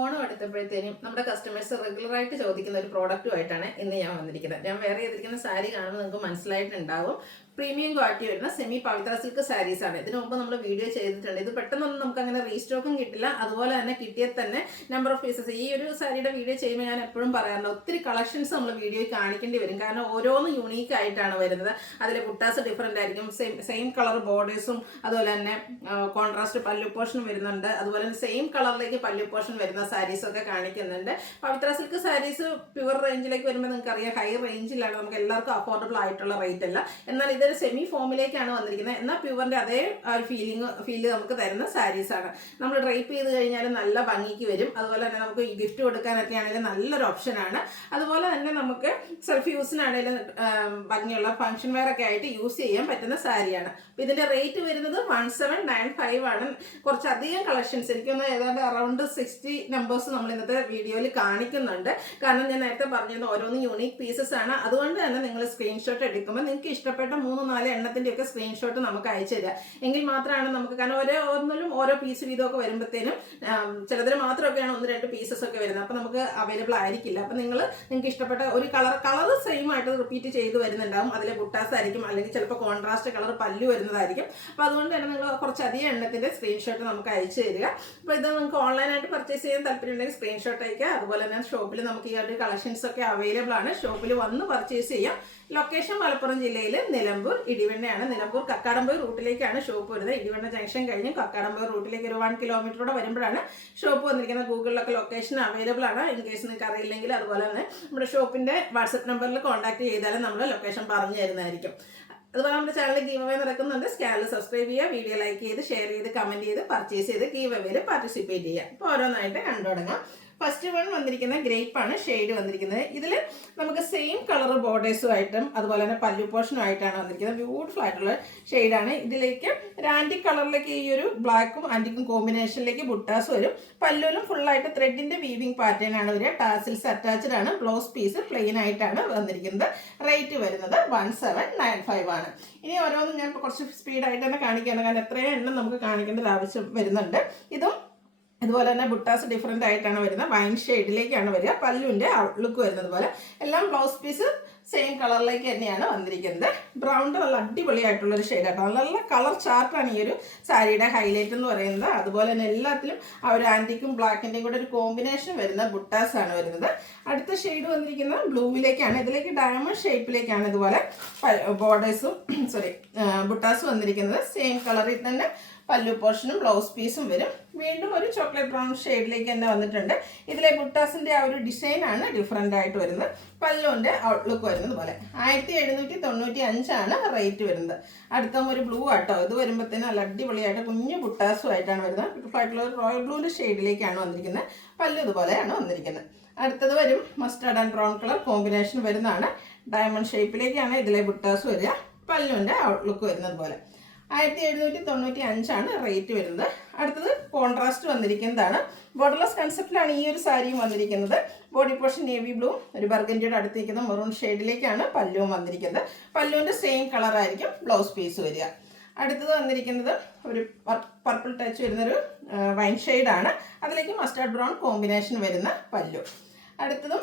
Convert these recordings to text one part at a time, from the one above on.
ഓണം എടുത്തപ്പോഴത്തേനും നമ്മുടെ കസ്റ്റമേഴ്സ് റെഗുലറായിട്ട് ചോദിക്കുന്ന ഒരു പ്രോഡക്റ്റുമായിട്ടാണ് ഇന്ന് ഞാൻ വന്നിരിക്കുന്നത്. ഞാൻ വേറെ ചെയ്തിരിക്കുന്ന സാരി കാണുമ്പോൾ നിങ്ങൾക്ക് മനസ്സിലായിട്ടുണ്ടാവും. പ്രീമിയം ക്വാളിറ്റി വരുന്ന സെമി പവിത്ര സിൽക്ക് സാരീസ് ആണ്. ഇതിനു മുമ്പ് നമ്മൾ വീഡിയോ ചെയ്തിട്ടുണ്ട്. ഇത് പെട്ടെന്നൊന്നും നമുക്ക് അങ്ങനെ റീസ്റ്റോക്കും കിട്ടില്ല. അതുപോലെ തന്നെ കിട്ടിയാൽ തന്നെ നമ്പർ ഓഫ് പീസസ്. ഈ ഒരു സാരിയുടെ വീഡിയോ ചെയ്യുമ്പോൾ ഞാൻ എപ്പോഴും പറയാറുണ്ട്, ഒത്തിരി കളക്ഷൻസ് നമ്മൾ വീഡിയോയിൽ കാണിക്കേണ്ടി വരും. കാരണം ഓരോന്നും യുണീക്ക് ആയിട്ടാണ് വരുന്നത്. അതിലെ ബുട്ടാസ് ഡിഫറെൻ്റ് ആയിരിക്കും. സെയിം കളർ ബോർഡേഴ്സും അതുപോലെ തന്നെ കോൺട്രാസ്റ്റ് പല്ലു പോർഷൻ വരുന്നുണ്ട്. അതുപോലെ തന്നെ സെയിം കളറിലേക്ക് പല്ലു പോർഷൻ വരുന്ന സാരീസൊക്കെ കാണിക്കുന്നുണ്ട്. പവിത്ര സിൽക്ക് സാരീസ് പ്യുവർ റേഞ്ചിലേക്ക് വരുമ്പോൾ നിങ്ങൾക്ക് അറിയാം, ഹൈ റേഞ്ചിലാണ്, നമുക്ക് എല്ലാവർക്കും അഫോർഡബിൾ ആയിട്ടുള്ള റേറ്റ് അല്ല. എന്നാൽ ഇതൊരു സെമി ഫോമിലേക്കാണ് വന്നിരിക്കുന്നത്. എന്നാൽ പ്യുവറിന്റെ അതേ ഒരു ഫീല് നമുക്ക് തരുന്ന സാരീസ് ആണ്. നമ്മൾ ഡ്രൈപ്പ് ചെയ്ത് കഴിഞ്ഞാൽ നല്ല ഭംഗിക്ക് വരും. അതുപോലെ തന്നെ നമുക്ക് ഗിഫ്റ്റ് കൊടുക്കാനൊക്കെ ആണെങ്കിലും നല്ലൊരു ഓപ്ഷനാണ്. അതുപോലെ തന്നെ നമുക്ക് സെൽഫ് യൂസിനാണെങ്കിലും ഭംഗിയുള്ള ഫംഗ്ഷൻ വെയർ ഒക്കെ ആയിട്ട് യൂസ് ചെയ്യാൻ പറ്റുന്ന സാരിയാണ്. അപ്പോൾ ഇതിന്റെ റേറ്റ് വരുന്നത് 1795 ആണ്. കുറച്ചധികം കളക്ഷൻസ്, എനിക്കൊന്ന് ഏതാണ്ട് അറൗണ്ട് 60 നമ്പേഴ്സ് നമ്മൾ ഇന്നത്തെ വീഡിയോയിൽ കാണിക്കുന്നുണ്ട്. കാരണം ഞാൻ നേരത്തെ പറഞ്ഞത് ഓരോന്ന് യൂണീക്ക് പീസസ് ആണ്. അതുകൊണ്ട് തന്നെ നിങ്ങൾ സ്ക്രീൻഷോട്ട് എടുക്കുമ്പോൾ നിങ്ങൾക്ക് ഇഷ്ടപ്പെട്ട 3-4 എണ്ണത്തിൻ്റെയൊക്കെ സ്ക്രീൻഷോട്ട് നമുക്ക് അയച്ചു തരിക. എങ്കിൽ മാത്രമാണ് നമുക്ക്, കാരണം ഓരോന്നിലും ഓരോ പീസ് വീതമൊക്കെ വരുമ്പോഴത്തേനും ചിലതിൽ മാത്രമൊക്കെയാണ് 1-2 പീസസ് ഒക്കെ വരുന്നത്. അപ്പോൾ നമുക്ക് അവൈലബിൾ ആയിരിക്കില്ല. അപ്പോൾ നിങ്ങൾക്ക് ഇഷ്ടപ്പെട്ട ഒരു കളർ സെയിം ആയിട്ട് റിപ്പീറ്റ് ചെയ്ത് വരുന്നുണ്ടാവും. അതിലെ ബുട്ടാസ് ആയിരിക്കും, അല്ലെങ്കിൽ ചിലപ്പോൾ കോൺട്രാസ്റ്റ് കളർ പല്ലു വരുന്നതായിരിക്കും. അപ്പോൾ അതുകൊണ്ട് തന്നെ നിങ്ങൾ കുറച്ചധികം എണ്ണത്തിൻ്റെ സ്ക്രീൻഷോട്ട് നമുക്ക് അയച്ചു തരിക. അപ്പോൾ ഇത് നിങ്ങൾക്ക് ഓൺലൈനായിട്ട് പർച്ചേസ് ചെയ്യാൻ താല്പര്യമുണ്ടെങ്കിൽ സ്ക്രീൻഷോട്ട് അയക്കുക. അതുപോലെ തന്നെ ഷോപ്പിൽ നമുക്ക് ഈ ഒരു കളക്ഷൻസ് ഒക്കെ അവൈലബിൾ ആണ്. ഷോപ്പിൽ വന്ന് പർച്ചേസ് ചെയ്യാം. ലൊക്കേഷൻ മലപ്പുറം ജില്ലയിൽ നിലമ്പൂർ ഇടിവണ്ണയാണ്. നിലമ്പൂർ കക്കാടംപൊയിൽ റൂട്ടിലേക്കാണ് ഷോപ്പ് വരുന്നത്. ഇടിവണ്ണ ജംഗ്ഷൻ കഴിഞ്ഞ് കക്കാടംപൊയിൽ റൂട്ടിലേക്ക് ഒരു 1 കിലോമീറ്ററോടെ വരുമ്പോഴാണ് ഷോപ്പ് വന്നിരിക്കുന്നത്. ഗൂഗിളിലൊക്കെ ലൊക്കേഷൻ അവൈലബിൾ ആണ്. ഇൻ കേസ് നിങ്ങൾക്ക് അറിയില്ലെങ്കിൽ അതുപോലെ തന്നെ നമ്മുടെ ഷോപ്പിന്റെ വാട്സപ്പ് നമ്പറിൽ കോൺടാക്ട് ചെയ്താലും നമ്മൾ ലൊക്കേഷൻ പറഞ്ഞു തരുന്നതായിരിക്കും. അതുപോലെ നമ്മുടെ ചാനൽ ഗീവ് അവേ നടക്കുന്നുണ്ട്. ചാനൽ സബ്സ്ക്രൈബ് ചെയ്യുക, വീഡിയോ ലൈക്ക് ചെയ്ത് ഷെയർ ചെയ്ത് കമന്റ് ചെയ്ത് പർച്ചേസ് ചെയ്ത് ഗീവ് അവേയിൽ പാർട്ടിസിപ്പേറ്റ് ചെയ്യുക. അപ്പോൾ ഓരോന്നായിട്ട് കണ്ടു തുടങ്ങാം. ഫസ്റ്റ് വൺ വന്നിരിക്കുന്ന ഗ്രേപ്പ് ആണ് ഷെയ്ഡ് വന്നിരിക്കുന്നത്. ഇതിൽ നമുക്ക് സെയിം കളർ ബോർഡേഴ്സുമായിട്ടും അതുപോലെ തന്നെ പല്ലു പോർഷനുമായിട്ടാണ് വന്നിരിക്കുന്നത്. ബ്യൂട്ടിഫുൾ ആയിട്ടുള്ള ഷെയ്ഡാണ്. ഇതിലേക്ക് ഒരു ആൻറ്റിക് കളറിലേക്ക് ഈ ഒരു ബ്ലാക്കും ആൻറ്റിക്കും കോമ്പിനേഷനിലേക്ക് ബുട്ടാസ് വരും. പല്ലുവിലും ഫുള്ളായിട്ട് ത്രെഡിന്റെ വീവിംഗ് പാറ്റേൺ ആണ് വരിക. ടാസിൽസ് അറ്റാച്ച്ഡ് ആണ്. ബ്ലൗസ് പീസ് പ്ലെയിൻ ആയിട്ടാണ് വന്നിരിക്കുന്നത്. റേറ്റ് വരുന്നത് 1795 ആണ്. ഇനി ഓരോന്നും ഞാൻ കുറച്ച് സ്പീഡായിട്ട് തന്നെ കാണിക്കുകയാണ്, കാരണം എത്രയും എണ്ണം നമുക്ക് കാണിക്കേണ്ട ഒരു ആവശ്യം വരുന്നുണ്ട്. അതുപോലെ തന്നെ ബുട്ടാസ് ഡിഫറെൻ്റ് ആയിട്ടാണ് വരുന്നത്. വൈൻ ഷെയ്ഡിലേക്കാണ് വരിക. പല്ലുവിൻ്റെ ഔട്ട്ലുക്ക് വരുന്നത് പോലെ എല്ലാം ബ്ലൗസ് പീസ് സെയിം കളറിലേക്ക് തന്നെയാണ് വന്നിരിക്കുന്നത്. ബ്രൗൺ നല്ല അടിപൊളിയായിട്ടുള്ളൊരു ഷെയ്ഡാട്ടോ. നല്ല കളർ ചാർട്ടാണ് ഈ ഒരു സാരിയുടെ ഹൈലൈറ്റ് എന്ന് പറയുന്നത്. അതുപോലെ തന്നെ എല്ലാത്തിലും ആ ഒരു ആൻറ്റിക്കും ബ്ലാക്കിൻ്റെയും കൂടെ ഒരു കോമ്പിനേഷൻ വരുന്ന ബുട്ടാസ് ആണ് വരുന്നത്. അടുത്ത ഷെയ്ഡ് വന്നിരിക്കുന്നത് ബ്ലൂവിലേക്കാണ്. ഇതിലേക്ക് ഡയമണ്ട് ഷേപ്പിലേക്കാണ് ഇതുപോലെ ബോർഡേഴ്സും ബുട്ടാസ് വന്നിരിക്കുന്നത്. സെയിം കളറിൽ തന്നെ പല്ലു പോർഷനും ബ്ലൗസ് പീസും വരും. വീണ്ടും ഒരു ചോക്ലേറ്റ് ബ്രൗൺ ഷെയ്ഡിലേക്ക് തന്നെ വന്നിട്ടുണ്ട്. ഇതിലെ ബുട്ടാസിൻ്റെ ആ ഒരു ഡിസൈനാണ് ഡിഫറെൻ്റ് ആയിട്ട് വരുന്നത്. പല്ലുവിൻ്റെ ഔട്ട്ലുക്ക് വരുന്നത് പോലെ 1795 ആണ് റേറ്റ് വരുന്നത്. അടുത്ത ഒരു ബ്ലൂ ആട്ടോ. ഇത് വരുമ്പോഴത്തേനും നല്ല അടിപൊളിയായിട്ട് കുഞ്ഞു ബുട്ടാസുമായിട്ടാണ് വരുന്നത്. ബ്യൂട്ടിഫുള്ളായിട്ടുള്ള ഒരു റോയൽ ബ്ലൂവിൻ്റെ ഷെയ്ഡിലേക്കാണ് വന്നിരിക്കുന്നത്. പല്ലു ഇതുപോലെയാണ് വന്നിരിക്കുന്നത്. അടുത്തത് വരും mustard and brown colour combination വരുന്നതാണ്. ഡയമണ്ട് ഷേപ്പിലേക്കാണ് ഇതിലെ ബുട്ടാസ് വരിക. പല്ലുവിൻ്റെ ഔട്ട്ലുക്ക് വരുന്നത് പോലെ 1795 ആണ് റേറ്റ് വരുന്നത്. അടുത്തത് കോൺട്രാസ്റ്റ് വന്നിരിക്കുന്നതാണ്. ബോർഡർലെസ് കൺസെപ്റ്റിലാണ് ഈ ഒരു സാരിയും വന്നിരിക്കുന്നത്. ബോഡി പോർഷൻ നേവി ബ്ലൂ, ഒരു ബർഗൻഡിയുടെ അടുത്ത് നിൽക്കുന്ന മെറൂൺ ഷെയ്ഡിലേക്കാണ് പല്ലുവും വന്നിരിക്കുന്നത്. പല്ലുവിൻ്റെ സെയിം കളറായിരിക്കും ബ്ലൗസ് പീസ് വരിക. അടുത്തത് വന്നിരിക്കുന്നത് ഒരു പർപ്പിൾ ടച്ച് വരുന്നൊരു വൈൻ ഷെയ്ഡാണ്. അതിലേക്ക് മസ്റ്റാർഡ് ബ്രൗൺ കോമ്പിനേഷൻ വരുന്ന പല്ലു. അടുത്തതും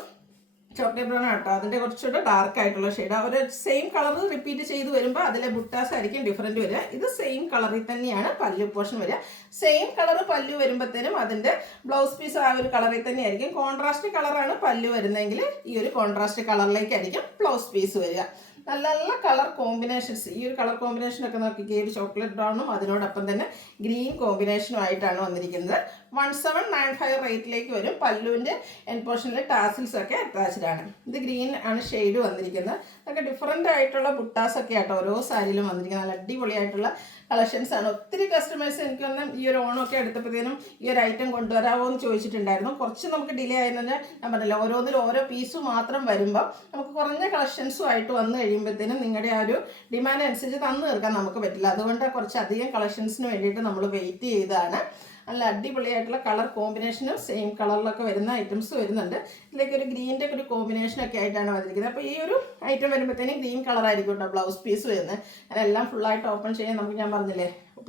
ചോക്ലേറ്റ് ബ്രൗൺ ആട്ടോ. അതിൻ്റെ കുറച്ചുകൂടെ ഡാർക്ക് ആയിട്ടുള്ള ഷെയ്ഡ്. അവർ സെയിം കളർ റിപ്പീറ്റ് ചെയ്ത് വരുമ്പോൾ അതിലെ ബുട്ടാസ് ആയിരിക്കും ഡിഫറൻറ്റ് വരിക. ഇത് സെയിം കളറിൽ തന്നെയാണ് പല്ലു പോർഷൻ വരിക. സെയിം കളർ പല്ലു വരുമ്പോഴത്തേനും അതിൻ്റെ ബ്ലൗസ് പീസ് ആ ഒരു കളറിൽ തന്നെയായിരിക്കും. കോൺട്രാസ്റ്റ് കളറാണ് പല്ലു വരുന്നതെങ്കിൽ ഈ ഒരു കോൺട്രാസ്റ്റ് കളറിലേക്കായിരിക്കും ബ്ലൗസ് പീസ് വരിക. നല്ല നല്ല കളർ കോമ്പിനേഷൻസ്. ഈ ഒരു കളർ കോമ്പിനേഷനൊക്കെ നോക്കിക്കേ. ഒരു ചോക്ലേറ്റ് ബ്രൗണും അതിനോടൊപ്പം തന്നെ ഗ്രീൻ കോമ്പിനേഷനും ആയിട്ടാണ് വന്നിരിക്കുന്നത്. 1795 റേറ്റിലേക്ക് വരും. പല്ലുവിൻ്റെ എൻ പോർഷനിലെ ടാസിൽസ് ഒക്കെ അറ്റാച്ച്ഡ് ആണ്. ഇത് ഗ്രീൻ ആണ് ഷെയ്ഡ് വന്നിരിക്കുന്നത്. അതൊക്കെ ഡിഫറെൻ്റ് ആയിട്ടുള്ള ബുട്ടാസൊക്കെ ആട്ടോ ഓരോ സാരിയിലും വന്നിരിക്കുന്നത്. നല്ല അടിപൊളിയായിട്ടുള്ള കളക്ഷൻസ് ആണ്. ഒത്തിരി കസ്റ്റമേഴ്സ് എനിക്ക് വന്ന് ഈ ഒരു ഓണമൊക്കെ എടുത്തപ്പോഴത്തേനും ഈ ഒരു ഐറ്റം കൊണ്ടുവരാമോ എന്ന് ചോദിച്ചിട്ടുണ്ടായിരുന്നു. കുറച്ച് നമുക്ക് ഡിലേ ആയെന്ന് ഞാൻ പറഞ്ഞില്ല, ഓരോന്നിലും ഓരോ പീസ് മാത്രം വരുമ്പോൾ നമുക്ക് കുറഞ്ഞ കളക്ഷൻസും ആയിട്ട് വന്നു കഴിയുമ്പോഴത്തേനും നിങ്ങളുടെ ആ ഒരു ഡിമാൻഡ് അനുസരിച്ച് തന്നു തീർക്കാൻ നമുക്ക് പറ്റില്ല. അതുകൊണ്ട് കുറച്ചധികം കളക്ഷൻസിന് വേണ്ടിയിട്ട് നമ്മൾ വെയിറ്റ് ചെയ്തതാണ്. നല്ല അടിപൊളിയായിട്ടുള്ള കളർ കോമ്പിനേഷനും സെയിം കളറിലൊക്കെ വരുന്ന ഐറ്റംസ് വരുന്നുണ്ട്. ഇതിലേക്ക് ഒരു ഗ്രീൻ്റെ ഒരു കോമ്പിനേഷനൊക്കെ ആയിട്ടാണ് വന്നിരിക്കുന്നത്. അപ്പോൾ ഈ ഒരു ഐറ്റം വരുമ്പോഴത്തേനും ഗ്രീൻ കളറായിരിക്കും കേട്ടോ ബ്ലൗസ് പീസ് വരുന്നത്. അതെല്ലാം ഫുള്ളായിട്ട് ഓപ്പൺ ചെയ്യാൻ നമുക്ക്, ഞാൻ പറഞ്ഞില്ലേ,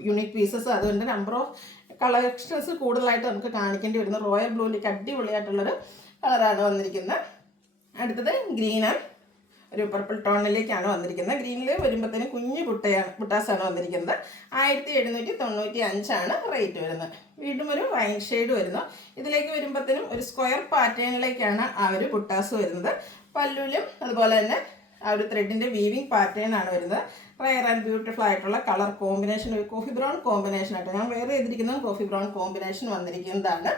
യൂണിക് പീസസ്. അതുകൊണ്ട് നമ്പർ ഓഫ് കളക്ഷൻസ് കൂടുതലായിട്ട് നമുക്ക് കാണിക്കേണ്ടി വരുന്നത്. റോയൽ ബ്ലൂവിലേക്ക് അടിപൊളിയായിട്ടുള്ളൊരു കളറാണ് വന്നിരിക്കുന്നത്. അടുത്തത് ഗ്രീൻ ആൻഡ് ഒരു പർപ്പിൾ ടോണിലേക്കാണ് വന്നിരിക്കുന്നത്. ഗ്രീനിൽ വരുമ്പോഴത്തേനും കുഞ്ഞു ബുട്ടാസാണ് വന്നിരിക്കുന്നത്. 1795 റേറ്റ് വരുന്നത്. വീണ്ടും ഒരു വൈൻ ഷെയ്ഡ് വരുന്നു. ഇതിലേക്ക് വരുമ്പോഴത്തേനും ഒരു സ്ക്വയർ പാറ്റേണിലേക്കാണ് ആ ഒരു ബുട്ടാസ് വരുന്നത്. പല്ലുവിലും അതുപോലെ തന്നെ ആ ഒരു ത്രെഡിൻ്റെ വീവിങ് പാറ്റേൺ ആണ് വരുന്നത്. റയർ ആൻഡ് ബ്യൂട്ടിഫുൾ ആയിട്ടുള്ള കളർ കോമ്പിനേഷൻ, ഒരു കോഫി ബ്രൗൺ കോമ്പിനേഷൻ ആയിട്ട് ഞാൻ വേറെ ചെയ്തിരിക്കുന്നത് കോഫി ബ്രൗൺ കോമ്പിനേഷൻ വന്നിരിക്കുന്നതാണ്.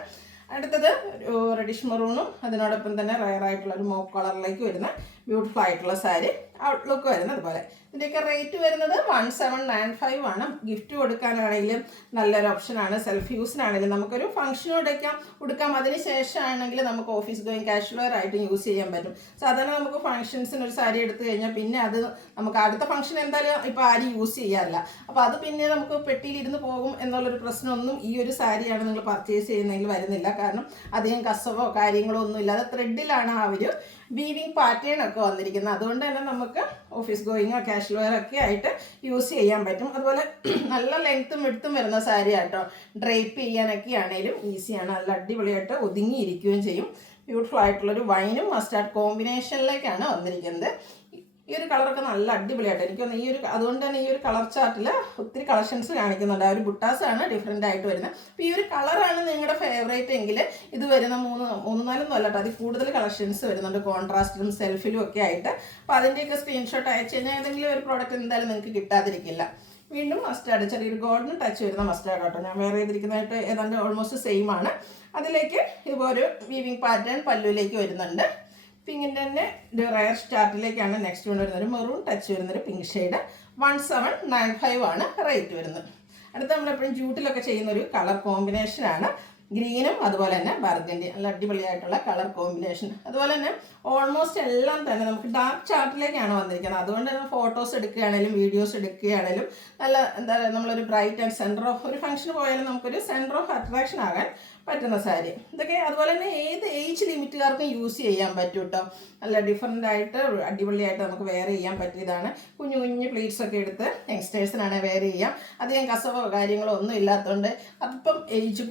അടുത്തത് ഒരു റെഡിഷ് മെറൂണും അതിനോടൊപ്പം തന്നെ റയർ ആയിട്ടുള്ള ഒരു മോപ്പ് കളറിലേക്ക് വരുന്ന ബ്യൂട്ടിഫുൾ ആയിട്ടുള്ള സാരി ഔട്ട്ലുക്ക് വരുന്നത്. അതുപോലെ ഇതിൻ്റെയൊക്കെ റേറ്റ് വരുന്നത് 1795 ആണ്. ഗിഫ്റ്റ് കൊടുക്കാനാണെങ്കിലും നല്ലൊരു ഓപ്ഷനാണ്. സെൽഫ് യൂസിനാണെങ്കിലും നമുക്കൊരു ഫംഗ്ഷനോടൊക്കെ കൊടുക്കാം. അതിന് ശേഷമാണെങ്കിൽ നമുക്ക് ഓഫീസ് ഗോയിങ് കാഷ്വൽ വെയർ ആയിട്ട് യൂസ് ചെയ്യാൻ പറ്റും. സാധാരണ നമുക്ക് ഫംഗ്ഷൻസിന് ഒരു സാരി എടുത്തു കഴിഞ്ഞാൽ പിന്നെ അത് നമുക്ക് അടുത്ത ഫംഗ്ഷൻ എന്തായാലും ഇപ്പോൾ ആരും യൂസ് ചെയ്യാറില്ല. അപ്പോൾ അത് പിന്നെ നമുക്ക് പെട്ടിയിലിരുന്ന് പോകും എന്നുള്ളൊരു പ്രശ്നമൊന്നും ഈ ഒരു സാരിയാണ് നിങ്ങൾ പർച്ചേസ് ചെയ്യുന്നതെങ്കിൽ വരുന്നില്ല. കാരണം അധികം കസവോ കാര്യങ്ങളോ ഒന്നും ഇല്ലാതെ ത്രെഡിലാണ് ആ ഒരു വീവിങ് പാറ്റേൺ ഒക്കെ വന്നിരിക്കുന്നത്. അതുകൊണ്ട് തന്നെ നമുക്ക് ഓഫീസ് ഗോയിങ്ങോ കാഷ്വൽ വെയർ ഒക്കെ ആയിട്ട് യൂസ് ചെയ്യാൻ പറ്റും. അതുപോലെ നല്ല ലെങ്ത്തും വിഡ്ത്തും വരുന്ന സാരി ആട്ടോ. ഡ്രൈപ്പ് ചെയ്യാനൊക്കെ ആണെങ്കിലും ഈസിയാണ്. നല്ല അടിപൊളിയായിട്ട് ഒതുങ്ങിയിരിക്കുകയും ചെയ്യും. ബ്യൂട്ടിഫുൾ ആയിട്ടുള്ളൊരു വൈനും മസ്റ്റാർഡ് കോമ്പിനേഷനിലേക്കാണ് വന്നിരിക്കുന്നത്. ഈ ഒരു കളറൊക്കെ നല്ല അടിപൊളിയായിട്ട് എനിക്ക് തോന്നുന്നു. അതുകൊണ്ട് തന്നെ ഈ ഒരു കളർ ചാർട്ടിൽ ഒത്തിരി കളക്ഷൻസ് കാണിക്കുന്നുണ്ട്. ആ ഒരു ബുട്ടാസാണ് ഡിഫറെൻ്റ് ആയിട്ട് വരുന്നത്. അപ്പോൾ ഈ ഒരു കളറാണ് നിങ്ങളുടെ ഫേവറേറ്റ് എങ്കിൽ ഇത് വരുന്ന 3-4 അല്ലട്ടോ, അതിൽ കൂടുതൽ കളക്ഷൻസ് വരുന്നുണ്ട് കോൺട്രാസ്റ്റിലും സെൽഫിലും ഒക്കെ ആയിട്ട്. അപ്പോൾ അതിൻ്റെയൊക്കെ സ്ക്രീൻഷോട്ട് അയച്ചു കഴിഞ്ഞാൽ ഏതെങ്കിലും ഒരു പ്രോഡക്റ്റ് എന്തായാലും നിങ്ങൾക്ക് കിട്ടാതിരിക്കില്ല. വീണ്ടും മസ്റ്റാർഡ്, ചെറിയൊരു ഗോൾഡൻ ടച്ച് വരുന്ന മസ്റ്റാർഡ് ആട്ടോ. ഞാൻ വേറെ ചെയ്തിരിക്കുന്നതായിട്ട് ഏതാണ്ട് ഓൾമോസ്റ്റ് സെയിം ആണ്. അതിലേക്ക് ഇതുപോലെ വീവിങ് പാറ്റേൺ പല്ലുവിലേക്ക് വരുന്നുണ്ട്. പിങ്കിൻ്റെ തന്നെ ഒരു റയർ സ്റ്റാർട്ടിലേക്കാണ് നെക്സ്റ്റ് വരുന്നത്. ഒരു മെറൂൺ ടച്ച് വരുന്നൊരു പിങ്ക് ഷെയ്ഡ്. 1795 റേറ്റ് വരുന്നത്. അടുത്ത നമ്മളെപ്പോഴും ജൂട്ടിലൊക്കെ ചെയ്യുന്നൊരു കളർ കോമ്പിനേഷനാണ്. ഗ്രീനും അതുപോലെ തന്നെ ബർഗൻഡി, നല്ല അടിപൊളിയായിട്ടുള്ള കളർ കോമ്പിനേഷൻ. അതുപോലെ തന്നെ ഓൾമോസ്റ്റ് എല്ലാം തന്നെ നമുക്ക് ഡാർക്ക് ചാർട്ടിലേക്കാണ് വന്നിരിക്കുന്നത്. അതുകൊണ്ട് തന്നെ ഫോട്ടോസ് എടുക്കുകയാണെങ്കിലും വീഡിയോസ് എടുക്കുകയാണെങ്കിലും നല്ല എന്താ പറയുക, നമ്മളൊരു ബ്രൈറ്റ് ആൻഡ് സെൻറ്റർ ഓഫ് ഒരു ഫംഗ്ഷന് പോയാലും നമുക്കൊരു സെൻറ്റർ ഓഫ് അട്രാക്ഷൻ ആകാൻ പറ്റുന്ന സാരി. ഇതൊക്കെ അതുപോലെ തന്നെ ഏത് ഏജ് ലിമിറ്റുകാർക്കും യൂസ് ചെയ്യാൻ പറ്റും കേട്ടോ. നല്ല ഡിഫറെൻ്റ് ആയിട്ട് അടിപൊളിയായിട്ട് നമുക്ക് വെയർ ചെയ്യാൻ പറ്റിയതാണ്. കുഞ്ഞു കുഞ്ഞു പ്ലീറ്റ്സ് ഒക്കെ എടുത്ത് യങ്സ്റ്റേഴ്സിനാണ് വെയർ ചെയ്യാം. അധികം കസവോ കാര്യങ്ങളോ ഒന്നും ഇല്ലാത്തതുകൊണ്ട് അപ്പം ഏജ്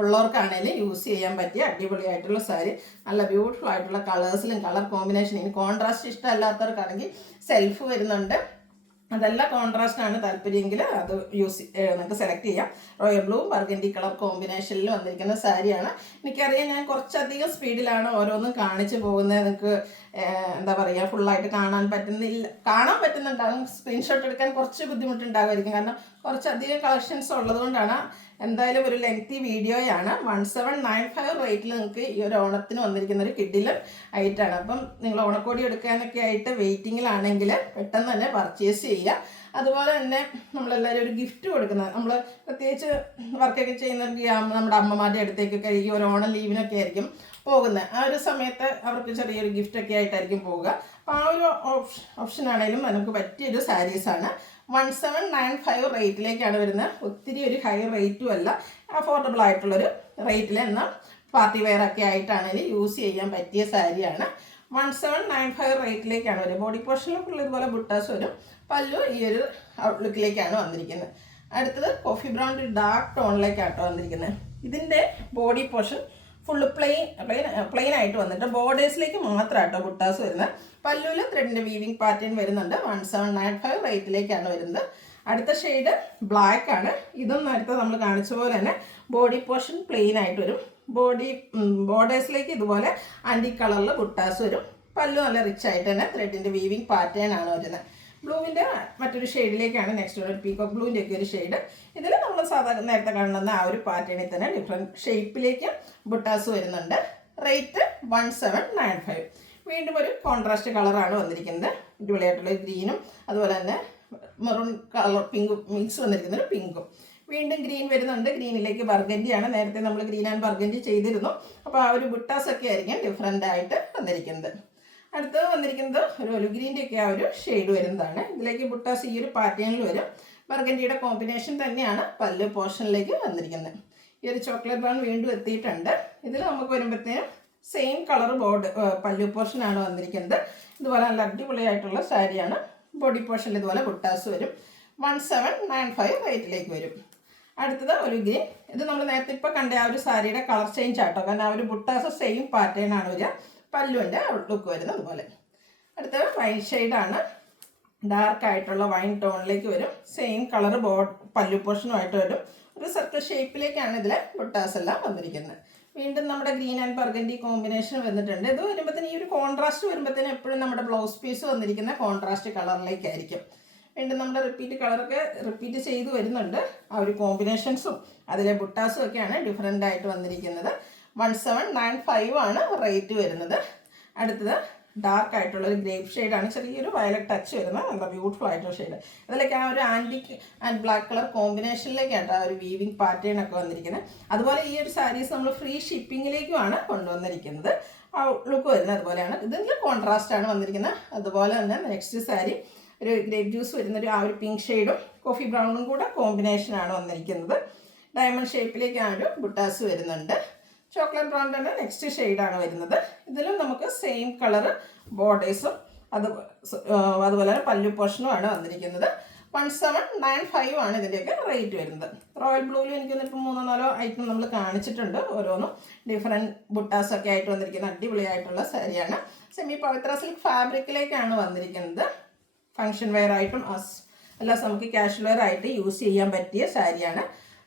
ഉള്ളവർക്കാണെങ്കിലും യൂസ് ചെയ്യാൻ പറ്റിയ അടിപൊളിയായിട്ടുള്ള സാരി. നല്ല ബ്യൂട്ടിഫുൾ ആയിട്ടുള്ള കളേഴ്സിലും കളർ കോമ്പിനേഷനും. ഇനി കോൺട്രാസ്റ്റ് ഇഷ്ടമല്ലാത്തവർക്കാണെങ്കിൽ സെൽഫ് വരുന്നുണ്ട്. അതല്ല കോൺട്രാസ്റ്റാണ് താല്പര്യമെങ്കിൽ അത് നിങ്ങൾക്ക് സെലക്ട് ചെയ്യാം. റോയൽ ബ്ലൂ ബർഗൻഡി കളർ കോമ്പിനേഷനിൽ വന്നിരിക്കുന്ന സാരിയാണ്. എനിക്കറിയാം ഞാൻ കുറച്ചധികം സ്പീഡിലാണ് ഓരോന്നും കാണിച്ചു പോകുന്നത്. നിങ്ങൾക്ക് എന്താ പറയുക, ഫുള്ളായിട്ട് കാണാൻ പറ്റുന്നുണ്ടാകും. സ്ക്രീൻഷോട്ട് എടുക്കാൻ കുറച്ച് ബുദ്ധിമുട്ടുണ്ടാകുമായിരിക്കും. കാരണം കുറച്ചധികം കളക്ഷൻസ് ഉള്ളത് കൊണ്ടാണ്. എന്തായാലും ഒരു ലെങ്തി വീഡിയോയാണ്. 1795 റേറ്റിൽ നിങ്ങൾക്ക് ഈ ഒരു ഓണത്തിന് വന്നിരിക്കുന്ന ഒരു കിഡിലും ആയിട്ടാണ്. അപ്പം നിങ്ങൾ ഓണക്കോടി എടുക്കാനൊക്കെ ആയിട്ട് വെയിറ്റിങ്ങിലാണെങ്കിൽ പെട്ടെന്ന് തന്നെ പർച്ചേസ് ചെയ്യുക. അതുപോലെ തന്നെ നമ്മളെല്ലാവരും ഒരു ഗിഫ്റ്റ് കൊടുക്കുന്നത്, നമ്മൾ പ്രത്യേകിച്ച് വർക്കൊക്കെ ചെയ്യുന്നവർക്ക് നമ്മുടെ അമ്മമാരുടെ അടുത്തേക്കൊക്കെ ഈ ഒരു ഓണം ലീവിനൊക്കെ ആയിരിക്കും പോകുന്നത്. ആ ഒരു സമയത്ത് അവർക്ക് ചെറിയൊരു ഗിഫ്റ്റൊക്കെ ആയിട്ടായിരിക്കും പോവുക. അപ്പോൾ ആ ഒരു ഓപ്ഷനാണെങ്കിലും നമുക്ക് പറ്റിയൊരു സാരീസാണ്. 1795 റേറ്റിലേക്കാണ് വരുന്നത്. ഒത്തിരി ഒരു ഹൈ റേറ്റും അല്ല, അഫോർഡബിൾ ആയിട്ടുള്ളൊരു റേറ്റിൽ എന്നാൽ പാർട്ടി വെയർ ഒക്കെ ആയിട്ടാണെങ്കിലും യൂസ് ചെയ്യാൻ പറ്റിയ സാരിയാണ്. 1795 റേറ്റിലേക്കാണ് വരും. ബോഡി പോർഷനിൽ ഫുൾ ഇതുപോലെ ബുട്ടാസ് വരും. പല്ലു ഈ ഒരു ഔട്ട്ലുക്കിലേക്കാണ് വന്നിരിക്കുന്നത്. അടുത്തത് കോഫി ബ്രൗൺ ഒരു ഡാർക്ക് ടോണിലേക്കാട്ടോ വന്നിരിക്കുന്നത്. ഇതിൻ്റെ ബോഡി പോർഷൻ ഫുള്ള് പ്ലെയിൻ ആയിട്ട് വന്നിട്ട് ബോർഡേഴ്സിലേക്ക് മാത്രമാട്ടോ ബുട്ടാസ് വരുന്നത്. പല്ലുവിൽ ത്രെഡിൻ്റെ വീവിങ് പാറ്റേൺ വരുന്നുണ്ട്. 1795 റേറ്റിലേക്കാണ് വരുന്നത്. അടുത്ത ഷെയ്ഡ് ബ്ലാക്ക് ആണ്. ഇതും നേരത്തെ നമ്മൾ കാണിച്ച പോലെ തന്നെ ബോഡി പോർഷൻ പ്ലെയിൻ ആയിട്ട് വരും. ബോർഡേഴ്സിലേക്ക് ഇതുപോലെ ആൻറ്റി കളറിൽ ബുട്ടാസ് വരും. പല്ലു നല്ല റിച്ച് ആയിട്ട് തന്നെ ത്രെഡിൻ്റെ വീവിങ് പാറ്റേൺ ആണ് വരുന്നത്. ബ്ലൂവിൻ്റെ മറ്റൊരു ഷെയ്ഡിലേക്കാണ് നെക്സ്റ്റ് ഒരു പീകോക്ക് ബ്ലൂവിൻ്റെ ഒക്കെ ഒരു ഷെയ്ഡ്. ഇതിൽ നമ്മൾ സാധാരണ നേരത്തെ കാണുന്ന ആ ഒരു പാറ്റേണിൽ തന്നെ ഡിഫറെൻറ്റ് ഷേപ്പിലേക്ക് ബുട്ടാസ് വരുന്നുണ്ട്. റേറ്റ് 1795. വീണ്ടും ഒരു കോൺട്രാസ്റ്റ് കളറാണ് വന്നിരിക്കുന്നത്. അടിപൊളിയായിട്ടുള്ള ഗ്രീനും അതുപോലെ തന്നെ മെറൂൺ കളർ പിങ്കും മിക്സ് വന്നിരിക്കുന്നത് പിങ്കും. വീണ്ടും ഗ്രീൻ വരുന്നുണ്ട്. ഗ്രീനിലേക്ക് ബർഗൻഡിയാണ്. നേരത്തെ നമ്മൾ ഗ്രീൻ ആൻഡ് ബർഗൻഡി ചെയ്തിരുന്നു. അപ്പോൾ ആ ഒരു ബുട്ടാസൊക്കെ ആയിരിക്കും ഡിഫറെൻ്റ് ആയിട്ട് വന്നിരിക്കുന്നത്. അടുത്ത് വന്നിരിക്കുന്നത് ഒരു ഒലിവ് ഒക്കെ ആ ഒരു ഷെയ്ഡ് വരുന്നതാണ്. ഇതിലേക്ക് ബുട്ടാസ് ഈ ഒരു പാറ്റേണിൽ വരും. ബർഗൻഡിയുടെ കോമ്പിനേഷൻ തന്നെയാണ് പല്ല് പോർഷനിലേക്ക് വന്നിരിക്കുന്നത്. ഈ ഒരു ചോക്ലേറ്റ് ബ്രൗൺ വീണ്ടും എത്തിയിട്ടുണ്ട്. ഇതിൽ നമുക്ക് വരുമ്പോഴത്തേനും സെയിം കളർ പല്ലു പോർഷനാണ് വന്നിരിക്കുന്നത്. ഇതുപോലെ നല്ല അടിപൊളിയായിട്ടുള്ള സാരിയാണ്. ബോഡി പോർഷനിൽ ഇതുപോലെ ബുട്ടാസ് വരും. 1795 റേറ്റിലേക്ക് വരും. അടുത്തത് ഒരു ഗ്രീൻ. ഇത് നമ്മൾ നേരത്തെ ഇപ്പോൾ കണ്ട ആ ഒരു സാരിയുടെ കളർ ചേഞ്ച് ആട്ടോ, കാരണം ആ ഒരു ബുട്ടാസ് സെയിം പാറ്റേൺ ആണ് വരിക. പല്ലുവിൻ്റെ ലുക്ക് വരുന്നത് അതുപോലെ. അടുത്തത് വൈൻ ഷെയ്ഡാണ്, ഡാർക്ക് ആയിട്ടുള്ള വൈൻ ടോണിലേക്ക് വരും. സെയിം കളർ പല്ലു പോർഷനുമായിട്ട് വരും. ഒരു സർക്കിൾ ഷേപ്പിലേക്കാണ് ഇതിലെ ബുട്ടാസ് എല്ലാം വന്നിരിക്കുന്നത്. വീണ്ടും നമ്മുടെ ഗ്രീൻ ആൻഡ് ബർഗൻഡി കോമ്പിനേഷൻ വന്നിട്ടുണ്ട്. ഇത് വരുമ്പോഴത്തേന് ഈ ഒരു കോൺട്രാസ്റ്റ് വരുമ്പോഴത്തേന് എപ്പോഴും നമ്മുടെ ബ്ലൗസ് പീസ് വന്നിരിക്കുന്ന കോൺട്രാസ്റ്റ് കളറിലേക്കായിരിക്കും. വീണ്ടും നമ്മുടെ റിപ്പീറ്റ് കളറൊക്കെ റിപ്പീറ്റ് ചെയ്ത് വരുന്നുണ്ട്. ആ ഒരു കോമ്പിനേഷൻസും അതിലെ ബുട്ടാസും ഒക്കെയാണ് ഡിഫറെൻ്റ് ആയിട്ട് വന്നിരിക്കുന്നത്. 1795 ആണ് റേറ്റ് വരുന്നത്. അടുത്തത് ഡാർക്ക് ആയിട്ടുള്ള ഒരു ഗ്രേപ്പ് ഷെയ്ഡാണ്, ചെറിയൊരു വയലറ്റ് ടച്ച് വരുന്ന നല്ല ബ്യൂട്ടിഫുൾ ആയിട്ടുള്ള ഷെയ്ഡ്. അതിലേക്ക് ആ ഒരു ആൻറ്റിക് ആൻഡ് ബ്ലാക്ക് കളർ കോമ്പിനേഷനിലേക്കാണ് ആ ഒരു വീവിങ് പാറ്റേൺ ഒക്കെ വന്നിരിക്കുന്നത്. അതുപോലെ ഈ ഒരു സാരീസ് നമ്മൾ ഫ്രീ ഷിപ്പിങ്ങിലേക്കുമാണ് കൊണ്ടുവന്നിരിക്കുന്നത്. ആ ലുക്ക് വരുന്നത് അതുപോലെയാണ്. ഇതിൻ്റെ കോൺട്രാസ്റ്റ് ആണ് വന്നിരിക്കുന്നത്. അതുപോലെ തന്നെ നെക്സ്റ്റ് സാരി ഒരു ഗ്രേപ്പ് ജ്യൂസ് വരുന്നൊരു ആ ഒരു പിങ്ക് ഷെയ്ഡും കോഫി ബ്രൗണും കൂടെ കോമ്പിനേഷനാണ് വന്നിരിക്കുന്നത്. ഡയമണ്ട് ഷേപ്പിലേക്കാണ് ഒരു ബുട്ടാസ് വരുന്നുണ്ട്. ചോക്ലേറ്റ് ബ്രൗൺ തന്നെ നെക്സ്റ്റ് ഷെയ്ഡാണ് വരുന്നത്. ഇതിലും നമുക്ക് സെയിം കളർ ബോർഡേഴ്സും അതുപോലെ തന്നെ പല്ലു പോർഷനുമാണ് വന്നിരിക്കുന്നത്. 1795 ആണ് ഇതിൻ്റെയൊക്കെ റേറ്റ് വരുന്നത്. റോയൽ ബ്ലൂവിലും എനിക്ക് ഇപ്പോൾ 3-4 ഐറ്റം നമ്മൾ കാണിച്ചിട്ടുണ്ട്. ഓരോന്നും ഡിഫറെൻറ്റ് ബുട്ടാസൊക്കെ ആയിട്ട് വന്നിരിക്കുന്ന അടിപൊളിയായിട്ടുള്ള സാരിയാണ്. സെമി പവിത്ര സിൽക്ക് ഫാബ്രിക്കിലേക്കാണ് വന്നിരിക്കുന്നത്. ഫങ്ഷൻ വെയർ ആയിട്ടും അല്ല നമുക്ക് കാഷ്വൽ വെയർ ആയിട്ട് യൂസ് ചെയ്യാൻ പറ്റിയ സാരിയാണ്.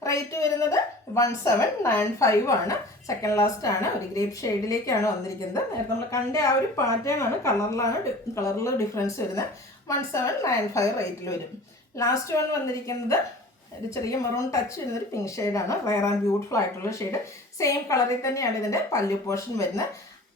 റേറ്റ് വരുന്നത് 1795 ആണ്. സെക്കൻഡ് ലാസ്റ്റ് ആണ്. ഒരു ഗ്രേപ്പ് ഷെയ്ഡിലേക്കാണ് വന്നിരിക്കുന്നത്. നേരത്തെ നമ്മൾ കണ്ട ആ ഒരു പാറ്റേൺ ആണ്, കളറിൽ ഡിഫറൻസ് വരുന്നത്. 1795 റേറ്റിൽ വരും. ലാസ്റ്റ് വൺ വന്നിരിക്കുന്നത് ഒരു ചെറിയ മെറൂൺ ടച്ച് വരുന്നൊരു പിങ്ക് ഷെയ്ഡാണ്. റെയർ ആൻഡ് ബ്യൂട്ടിഫുൾ ആയിട്ടുള്ള ഷെയ്ഡ്. സെയിം കളറിൽ തന്നെയാണ് ഇതിൻ്റെ പല്ലു പോർഷൻ വരുന്നത്.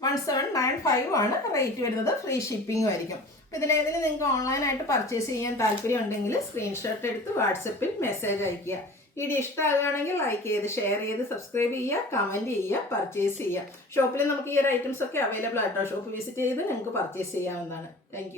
1795 ആണ് റേറ്റ് വരുന്നത്. ഫ്രീ ഷിപ്പിംഗും ആയിരിക്കും. അപ്പോൾ ഇതിലേതിന് നിങ്ങൾക്ക് ഓൺലൈനായിട്ട് പർച്ചേസ് ചെയ്യാൻ താല്പര്യം ഉണ്ടെങ്കിൽ സ്ക്രീൻഷോട്ട് എടുത്ത് വാട്സപ്പിൽ മെസ്സേജ് അയയ്ക്കുക. വീഡിയോ ഇഷ്ടമാകുകയാണെങ്കിൽ ലൈക്ക് ചെയ്ത് ഷെയർ ചെയ്ത് സബ്സ്ക്രൈബ് ചെയ്യുക, കമൻറ്റ് ചെയ്യുക, പർച്ചേസ് ചെയ്യുക. ഷോപ്പിൽ നമുക്ക് ഈ ഒരു ഐറ്റംസ് ഒക്കെ അവൈലബിൾ ആയിട്ടോ. ഷോപ്പ് വിസിറ്റ് ചെയ്ത് നിങ്ങൾക്ക് പർച്ചേസ് ചെയ്യാവുന്നതാണ്. താങ്ക്